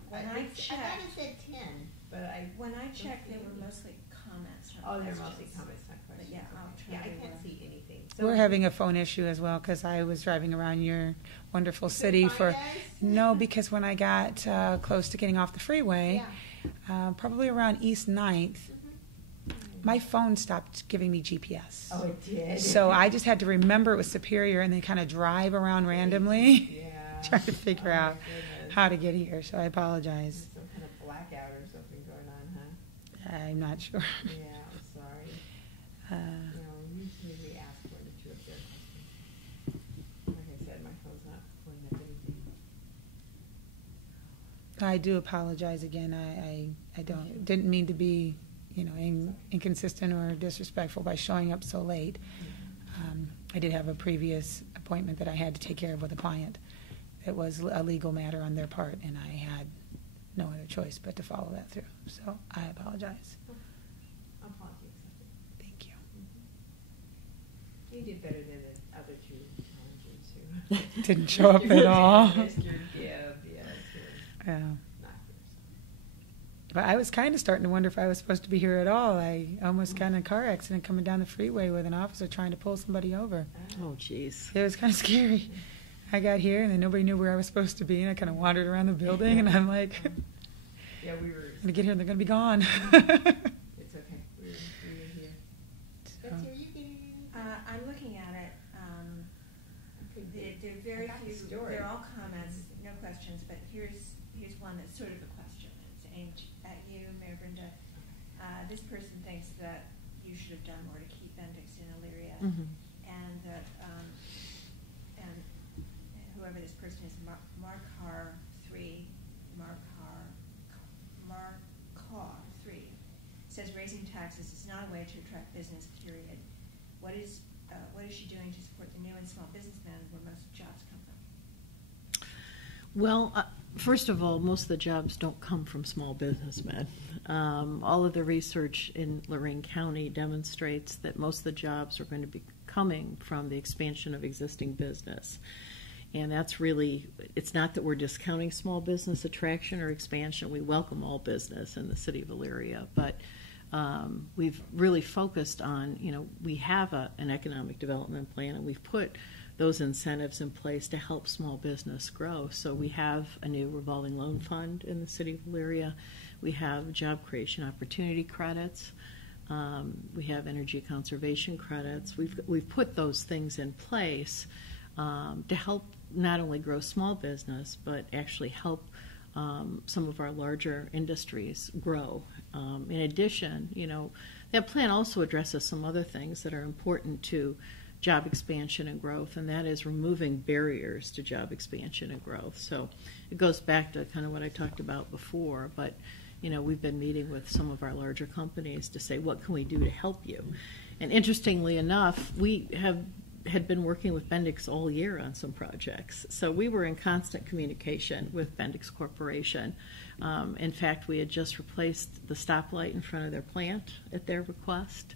When I I thought checked, it said 10, but when I checked, they were mostly comments, not they're questions. mostly comments, not questions. But yeah, I'll try I to, can't see anything. We're having a phone issue as well, because I was driving around your wonderful city find us? No, because when I got close to getting off the freeway, Yeah. probably around East 9th, my phone stopped giving me GPS. Oh, it did. So I just had to remember it was Superior and then kind of drive around randomly, Yeah. trying to figure Oh, my out goodness. how to get here. So I apologize. Some kind of blackout or something going on, huh? I'm not sure. Yeah, I'm sorry. Usually we ask one or two of their questions. Like I said, my phone's not pulling up anything. I do apologize again. I didn't mean to be, inconsistent or disrespectful by showing up so late. I did have a previous appointment that I had to take care of with a client. It was a legal matter on their part, and I had no other choice but to follow that through. So I apologize. Apology accepted. Thank you. You did better than the other two challengers who Didn't show up at all. Mr. Gibb, yeah, Yeah. not But I was kind of starting to wonder if I was supposed to be here at all. I almost got in a car accident coming down the freeway with an officer trying to pull somebody over. Oh, jeez. It was kind of scary. I got here, and then nobody knew where I was supposed to be, and I kind of wandered around the building, and I'm like, Yeah, we were. I'm going to get here, and they're going to be gone. It's okay. We were here. So, Betsy, are you getting I'm looking at it. There are very I got the few. story. They're all comments, no questions. But here's one that's sort of a question. It's aimed at you, Mayor Brinda. This person thinks that you should have done more to keep Bendix in Elyria, Mhm. and that and whoever this person is, Marcar 3, says raising taxes is not a way to attract business. Period. What is she doing to support the new and small businessmen where most jobs come from? Well, first of all, most of the jobs don't come from small businessmen. All of the research in Lorraine County demonstrates that most of the jobs are going to be coming from the expansion of existing business. And that's really, it's not that we're discounting small business attraction or expansion. We welcome all business in the city of Elyria, but we've really focused on, we have an economic development plan, and we've put those incentives in place to help small business grow. So we have a new revolving loan fund in the city of Elyria. We have job creation opportunity credits. We have energy conservation credits. We've put those things in place to help not only grow small business, but actually help some of our larger industries grow. In addition, that plan also addresses some other things that are important to job expansion and growth, and that is removing barriers to job expansion and growth. So it goes back to kind of what I talked about before, but we've been meeting with some of our larger companies to say, what can we do to help you? And interestingly enough, we had been working with Bendix all year on some projects. So we were in constant communication with Bendix Corporation. In fact, we had just replaced the stoplight in front of their plant at their request.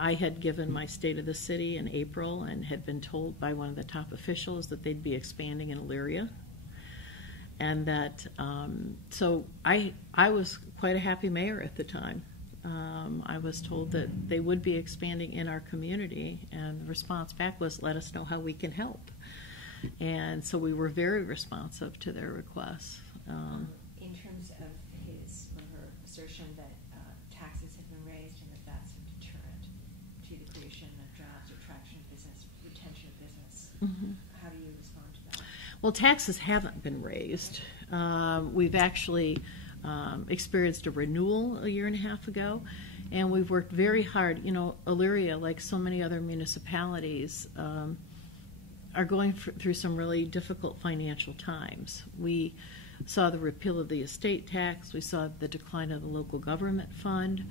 I had given my state of the city in April and had been told by one of the top officials that they'd be expanding in Elyria. And that, so I was quite a happy mayor at the time. I was told that they would be expanding in our community, and the response back was, let us know how we can help. And so we were very responsive to their requests. In terms of his or her assertion that taxes have been raised and that that's a deterrent to the creation of jobs, attraction of business, retention of business, how do you respond to that? Well, taxes haven't been raised. We've actually experienced a renewal a year and a half ago, and we've worked very hard. Elyria, like so many other municipalities, are going through some really difficult financial times. We saw the repeal of the estate tax. We saw the decline of the local government fund.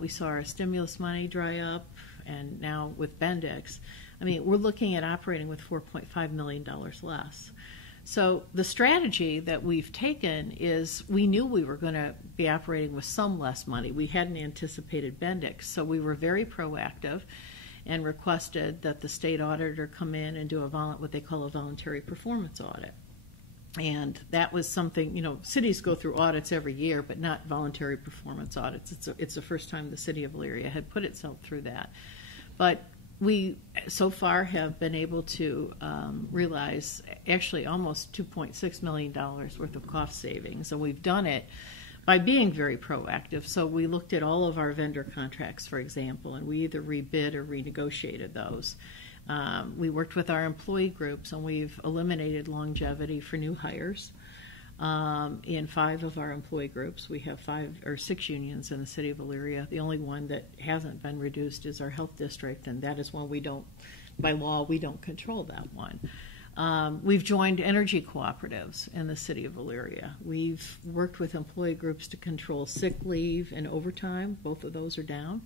We saw our stimulus money dry up, and now with Bendix, we're looking at operating with $4.5 million less. So the strategy that we've taken is we knew we were going to be operating with some less money. We hadn't anticipated Bendix, so we were very proactive and requested that the state auditor come in and do what they call a voluntary performance audit. And that was something, cities go through audits every year, but not voluntary performance audits. It's the first time the city of Elyria had put itself through that. But we so far have been able to realize actually almost $2.6 million worth of cost savings, and we've done it by being very proactive. So we looked at all of our vendor contracts, for example, and we either rebid or renegotiated those. We worked with our employee groups, and we've eliminated longevity for new hires. In 5 of our employee groups, we have 5 or 6 unions in the city of Elyria. The only one that hasn't been reduced is our health district, and that is one by law, we don't control that one. We've joined energy cooperatives in the city of Elyria. We've worked with employee groups to control sick leave and overtime. Both of those are down.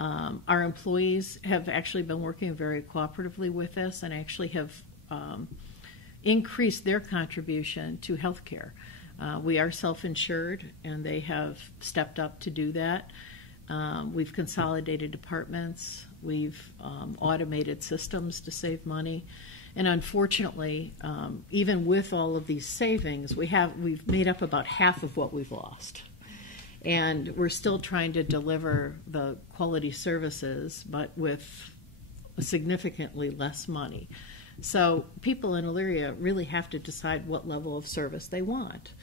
Our employees have actually been working very cooperatively with us and actually have increased their contribution to health care. We are self-insured, and they have stepped up to do that. We've consolidated departments. We've automated systems to save money. And unfortunately, even with all of these savings, we've made up about half of what we've lost. And we're still trying to deliver the quality services, but with significantly less money. So people in Elyria really have to decide what level of service they want.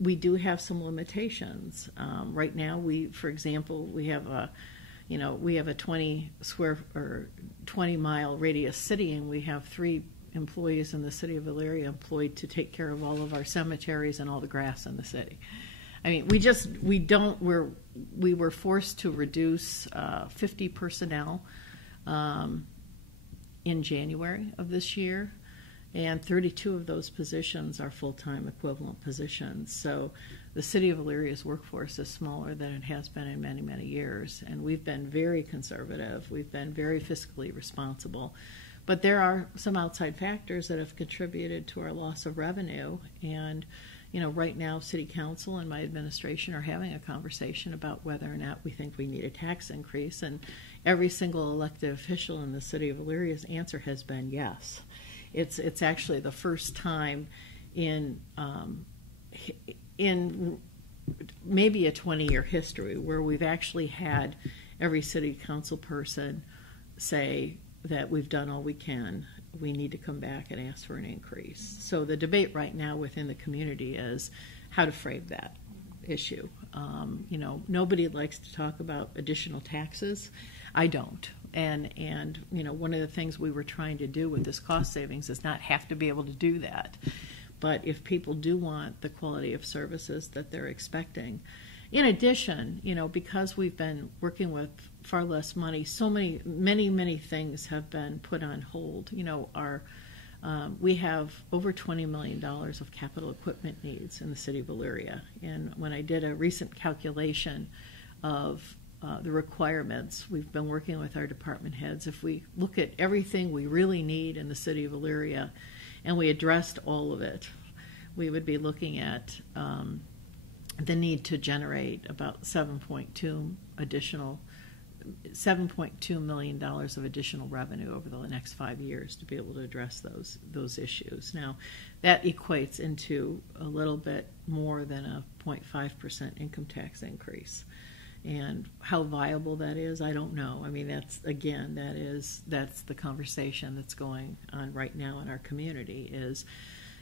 We do have some limitations. Right now, for example, we have a 20 mile radius city, and we have 3 employees in the city of Elyria employed to take care of all of our cemeteries and all the grass in the city. I mean, we were forced to reduce 50 personnel in January of this year, and 32 of those positions are full-time equivalent positions. So the city of Elyria's workforce is smaller than it has been in many, many years, and we've been very conservative. We've been very fiscally responsible. But there are some outside factors that have contributed to our loss of revenue, and right now, City Council and my administration are having a conversation about whether or not we think we need a tax increase, and every single elected official in the City of Elyria's answer has been yes. It's actually the first time in maybe a 20-year history where we've actually had every City Council person say that we've done all we can. We need to come back and ask for an increase. So the debate right now within the community is how to frame that issue. Nobody likes to talk about additional taxes. I don't. And one of the things we were trying to do with this cost savings is not have to be able to do that. But if people do want the quality of services that they're expecting, in addition, because we've been working with far less money, so many things have been put on hold. We have over $20 million of capital equipment needs in the city of Elyria. And when I did a recent calculation of the requirements, we've been working with our department heads. If we look at everything we really need in the city of Elyria and we addressed all of it, we would be looking at the need to generate about $7.2 million of additional revenue over the next 5 years to be able to address those issues. Now, that equates into a little bit more than a 0.5% income tax increase. And how viable that is, I don't know. I mean, that's the conversation that's going on right now in our community.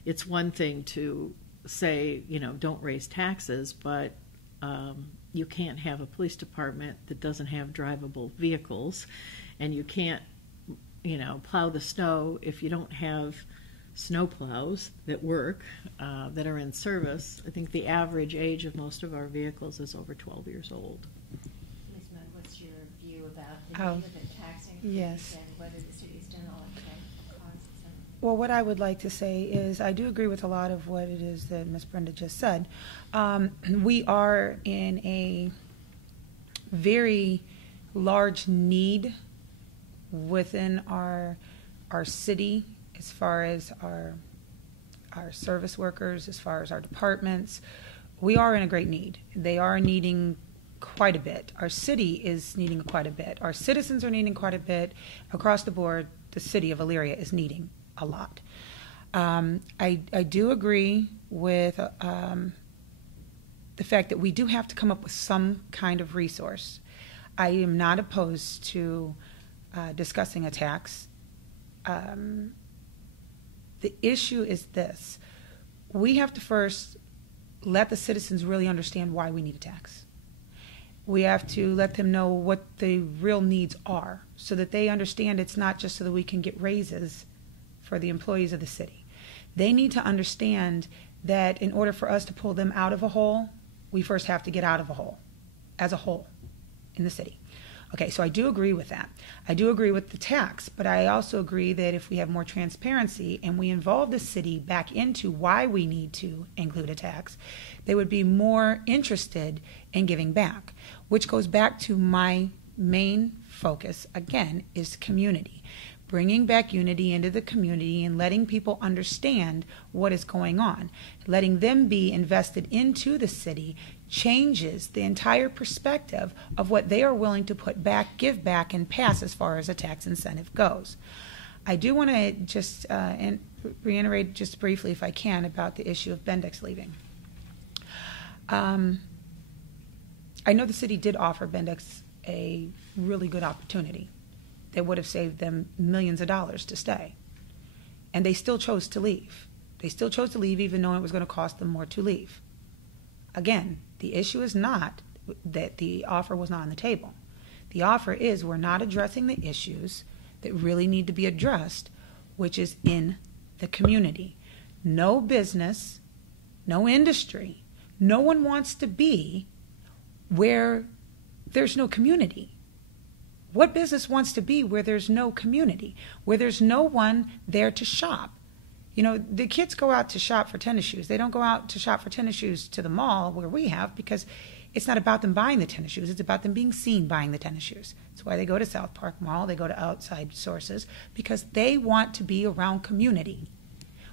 It's one thing to say, don't raise taxes, but you can't have a police department that doesn't have drivable vehicles, and you can't, plow the snow if you don't have snow plows that work, that are in service. I think the average age of most of our vehicles is over 12 years old. Ms. Mudd, what's your view about the need of a tax increase Yes. and whether the city's done all it can costs? Well, what I would like to say is I do agree with a lot of what it is that Ms. Brinda just said. We are in a very large need within our city as far as our service workers, as far as our departments. We are in a great need. They are needing quite a bit. Our city is needing quite a bit. Our citizens are needing quite a bit. Across the board, the city of Elyria is needing a lot. I do agree with the fact that we do have to come up with some kind of resource. I am not opposed to discussing a tax. The issue is this. We have to first let the citizens really understand why we need a tax. We have to let them know what the real needs are so that they understand it's not just so that we can get raises for the employees of the city. They need to understand that in order for us to pull them out of a hole, we first have to get out of a hole as a whole in the city. Okay, so I do agree with that. I do agree with the tax, but I also agree that if we have more transparency and we involve the city back into why we need to include a tax, they would be more interested in giving back, which goes back to my main focus, again, is community. Bringing back unity into the community and letting people understand what is going on. Letting them be invested into the city changes the entire perspective of what they are willing to put back, give back, and pass as far as a tax incentive goes. I do want to just reiterate just briefly, if I can, about the issue of Bendix leaving. I know the city did offer Bendix a really good opportunity that would have saved them millions of dollars to stay. And they still chose to leave. They still chose to leave even though it was going to cost them more to leave. Again, the issue is not that the offer was not on the table. The offer is we're not addressing the issues that really need to be addressed, which is in the community. No business, no industry, no one wants to be where there's no community. What business wants to be where there's no community, where there's no one there to shop? You know, the kids go out to shop for tennis shoes. They don't go out to shop for tennis shoes to the mall where we have, because it's not about them buying the tennis shoes. It's about them being seen buying the tennis shoes. That's why they go to South Park Mall. They go to outside sources, because they want to be around community.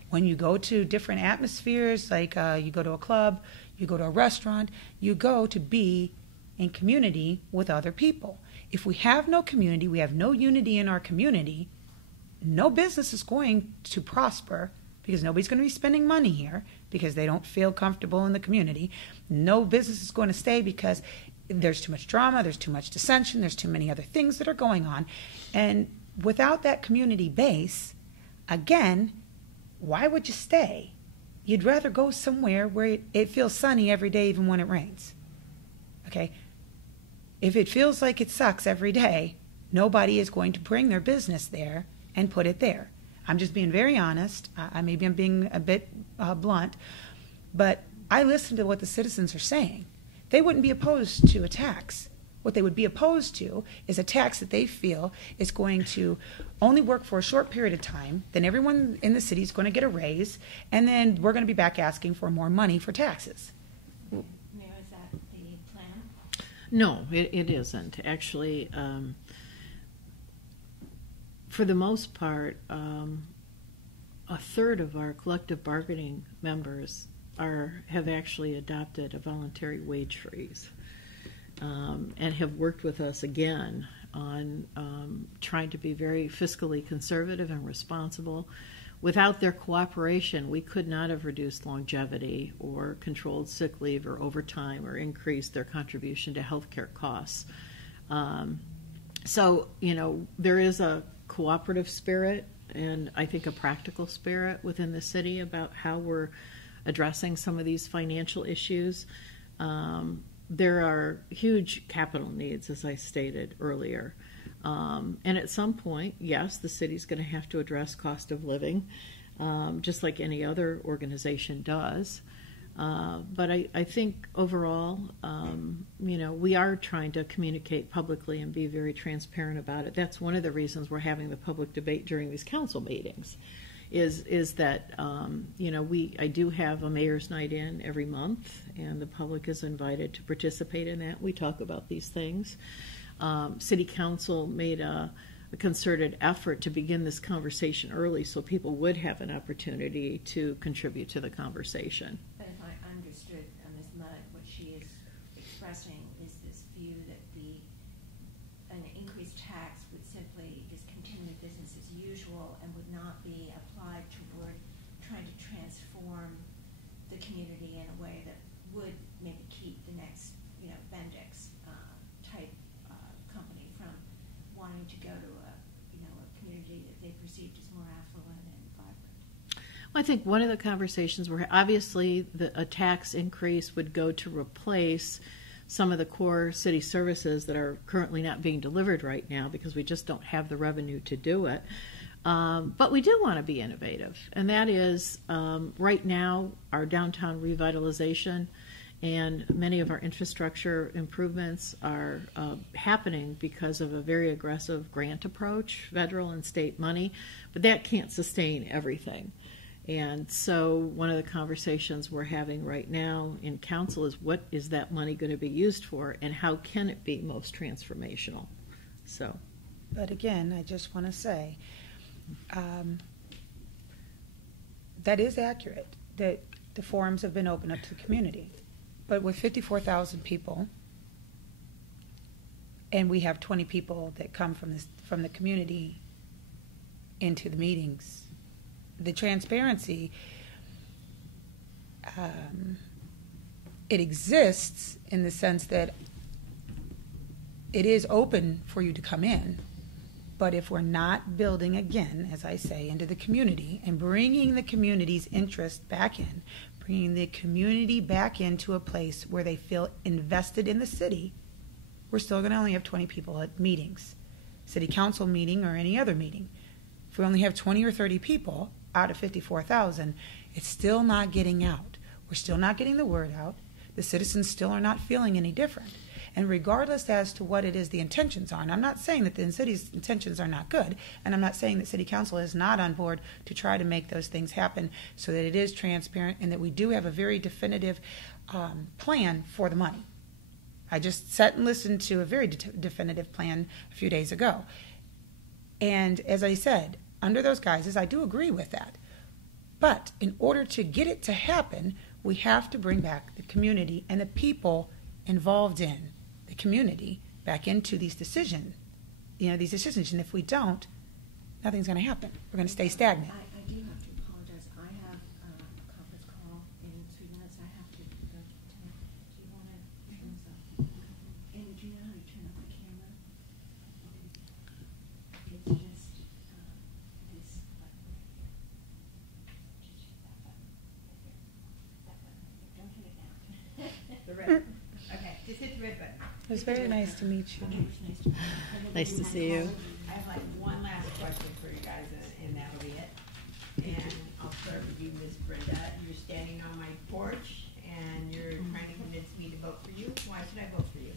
When you go to different atmospheres, like you go to a club, you go to a restaurant, you go to be in community with other people. If we have no community, we have no unity in our community, no business is going to prosper, because nobody's going to be spending money here because they don't feel comfortable in the community. No business is going to stay because there's too much drama, there's too much dissension, there's too many other things that are going on. And without that community base, again, why would you stay? You'd rather go somewhere where it feels sunny every day, even when it rains. Okay? If it feels like it sucks every day, nobody is going to bring their business there and put it there. I'm just being very honest. Maybe I'm being a bit blunt, but I listen to what the citizens are saying. They wouldn't be opposed to a tax. What they would be opposed to is a tax that they feel is going to only work for a short period of time, then everyone in the city is going to get a raise, and then we're going to be back asking for more money for taxes. Mayor, is that the plan? No, it isn't. Actually, for the most part, a third of our collective bargaining members have actually adopted a voluntary wage freeze, and have worked with us again on trying to be very fiscally conservative and responsible. Without their cooperation, we could not have reduced longevity or controlled sick leave or overtime or increased their contribution to healthcare costs. So, you know, there is a cooperative spirit and I think a practical spirit within the city about how we're addressing some of these financial issues. There are huge capital needs, as I stated earlier. And at some point, yes, the city's going to have to address cost of living, just like any other organization does. But I think overall, you know, we are trying to communicate publicly and be very transparent about it. That's one of the reasons we're having the public debate during these council meetings, is that, you know, I do have a mayor's night in every month, and the public is invited to participate in that. We talk about these things. City Council made a concerted effort to begin this conversation early so people would have an opportunity to contribute to the conversation. But if I understood Ms. Mudd, what she is expressing is this view that an increased tax would simply just continue business as usual and would not be applied toward trying to transform the community in a way that would maybe keep the next, you know, Bendix type company from wanting to go to a community that they perceived as more affluent and vibrant. Well, I think one of the conversations were obviously a tax increase would go to replace some of the core city services that are currently not being delivered right now because we just don't have the revenue to do it. But we do want to be innovative, and that is right now our downtown revitalization and many of our infrastructure improvements are happening because of a very aggressive grant approach, federal and state money, but that can't sustain everything. And so one of the conversations we're having right now in council is, what is that money going to be used for, and how can it be most transformational? So, but again, I just want to say that is accurate, that the forums have been opened up to the community. But with 54,000 people, and we have 20 people that come from the community into the meetings, the transparency, it exists in the sense that it is open for you to come in. But if we're not building, again, as I say, into the community and bringing the community's interest back in, bringing the community back into a place where they feel invested in the city, we're still going to only have 20 people at meetings, city council meeting or any other meeting. If we only have 20 or 30 people out of 54,000, it's still not getting out. We're still not getting the word out. The citizens still are not feeling any different. And regardless as to what it is the intentions are, and I'm not saying that the city's intentions are not good, and I'm not saying that city council is not on board to try to make those things happen so that it is transparent and that we do have a very definitive plan for the money. I just sat and listened to a very definitive plan a few days ago. And as I said, under those guises, I do agree with that. But in order to get it to happen, we have to bring back the community and the people involved in the community back into these decisions. And if we don't, nothing's going to happen. We're going to stay stagnant. I do have to apologize. I have a conference call in 3 minutes. I have to go to 10. Do you want to turn this up? And do you know how to turn up the camera? It's just this button right here. Just hit that button right here. That button right here. Don't hit it now. The red. Okay, just hit the red button. It was very nice to meet you. Okay, it's nice to meet you. Nice to see you. I have like one last question for you guys, and that'll be it. And I'll start with you, Ms. Brinda. You're standing on my porch, and you're trying to convince me to vote for you. Why should I vote for you?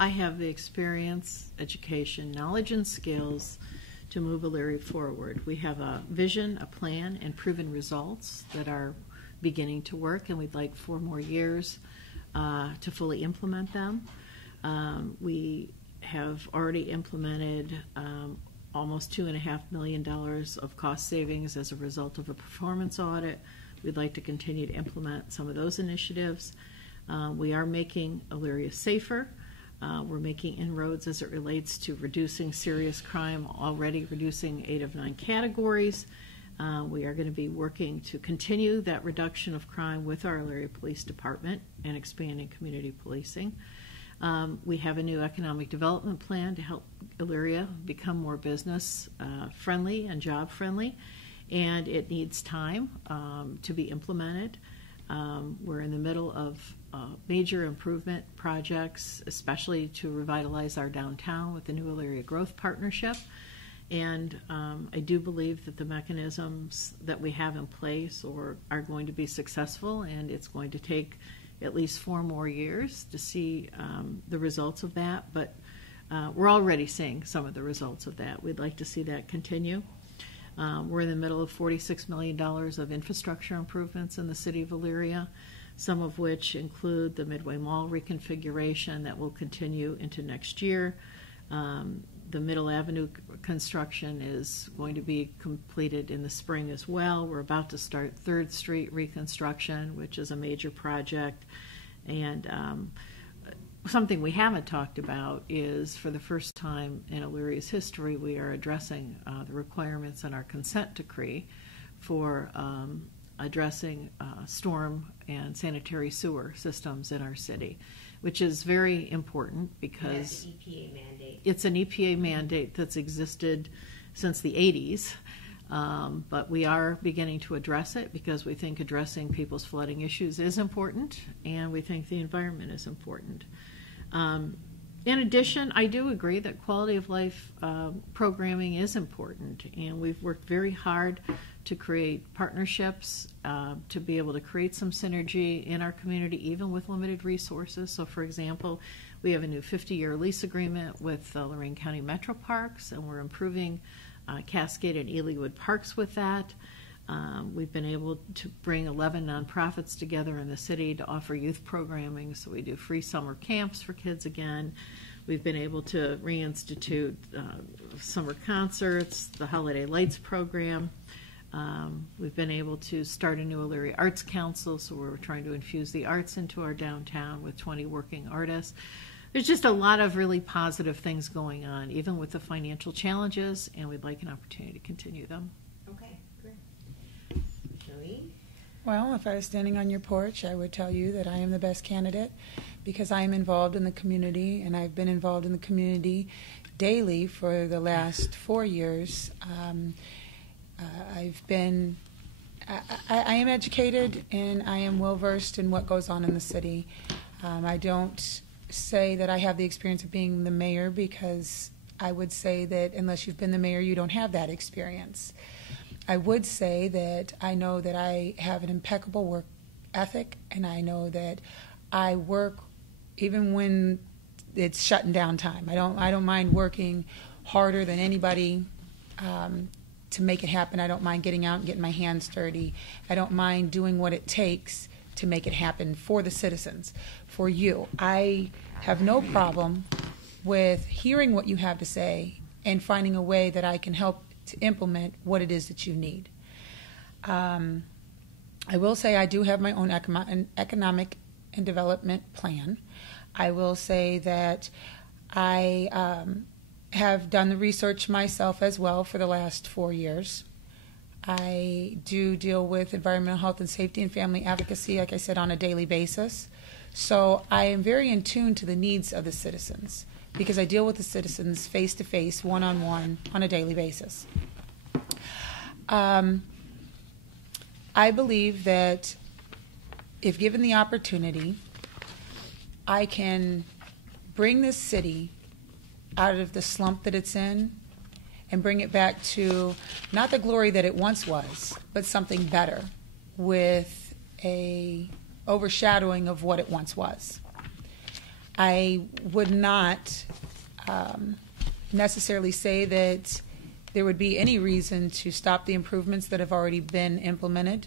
I have the experience, education, knowledge, and skills to move Elyria forward. We have a vision, a plan, and proven results that are beginning to work, and we'd like 4 more years to fully implement them. We have already implemented almost $2.5 million of cost savings as a result of a performance audit. We'd like to continue to implement some of those initiatives. We are making Elyria safer. We're making inroads as it relates to reducing serious crime, already reducing 8 of 9 categories. We are going to be working to continue that reduction of crime with our Elyria Police Department and expanding community policing. We have a new economic development plan to help Elyria become more business friendly and job friendly, and it needs time to be implemented. We're in the middle of major improvement projects, especially to revitalize our downtown with the new Elyria Growth Partnership. And I do believe that the mechanisms that we have in place are going to be successful, and it's going to take at least 4 more years to see the results of that. But we're already seeing some of the results of that. We'd like to see that continue. We're in the middle of $46 million of infrastructure improvements in the city of Elyria, some of which include the Midway Mall reconfiguration that will continue into next year. The Middle Avenue construction is going to be completed in the spring as well. We're about to start 3rd Street reconstruction, which is a major project. And something we haven't talked about is, for the first time in Elyria's history, we are addressing the requirements in our consent decree for addressing storm and sanitary sewer systems in our city, which is very important because That's an EPA mandate. It's an EPA mandate that's existed since the 80s, but we are beginning to address it because we think addressing people's flooding issues is important, and we think the environment is important. In addition, I do agree that quality of life programming is important, and we've worked very hard to create partnerships to be able to create some synergy in our community, even with limited resources. So, for example, we have a new 50-year lease agreement with Lorraine County Metro Parks, and we're improving Cascade and Eelywood Parks with that. We've been able to bring 11 nonprofits together in the city to offer youth programming, so we do free summer camps for kids again. We've been able to reinstitute summer concerts, the Holiday Lights program. We've been able to start a new Elyria Arts Council, so we're trying to infuse the arts into our downtown with 20 working artists. There's just a lot of really positive things going on, even with the financial challenges, and we'd like an opportunity to continue them. Okay, great. Chalene? Well, if I was standing on your porch, I would tell you that I am the best candidate because I am involved in the community, and I've been involved in the community daily for the last 4 years. I am educated, and I am well-versed in what goes on in the city. I don't say that I have the experience of being the mayor because I would say that unless you've been the mayor, you don't have that experience. I would say that I know that I have an impeccable work ethic, and I know that I work even when it's shutting down time. I don't mind working harder than anybody to make it happen. I don't mind getting out and getting my hands dirty. I don't mind doing what it takes to make it happen for the citizens, for you. I have no problem with hearing what you have to say and finding a way that I can help to implement what it is that you need. I will say I do have my own economic and development plan. I will say that I have done the research myself as well for the last 4 years. I do deal with environmental health and safety and family advocacy, like I said, on a daily basis. So I am very in tune to the needs of the citizens because I deal with the citizens face-to-face, one-on-one, on a daily basis. I believe that if given the opportunity, I can bring this city out of the slump that it's in and bring it back to not the glory that it once was, but something better with a overshadowing of what it once was. I would not necessarily say that there would be any reason to stop the improvements that have already been implemented,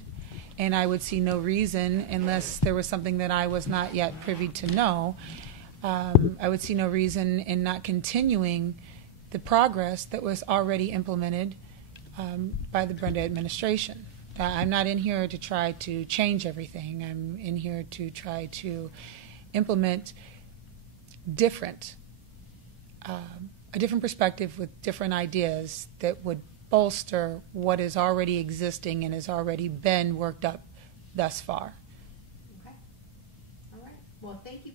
and I would see no reason, unless there was something that I was not yet privy to know, I would see no reason in not continuing the progress that was already implemented by the Brinda administration. I'm not in here to try to change everything. I'm in here to try to implement a different perspective with different ideas that would bolster what is already existing and has already been worked up thus far. Okay. All right. Well, thank you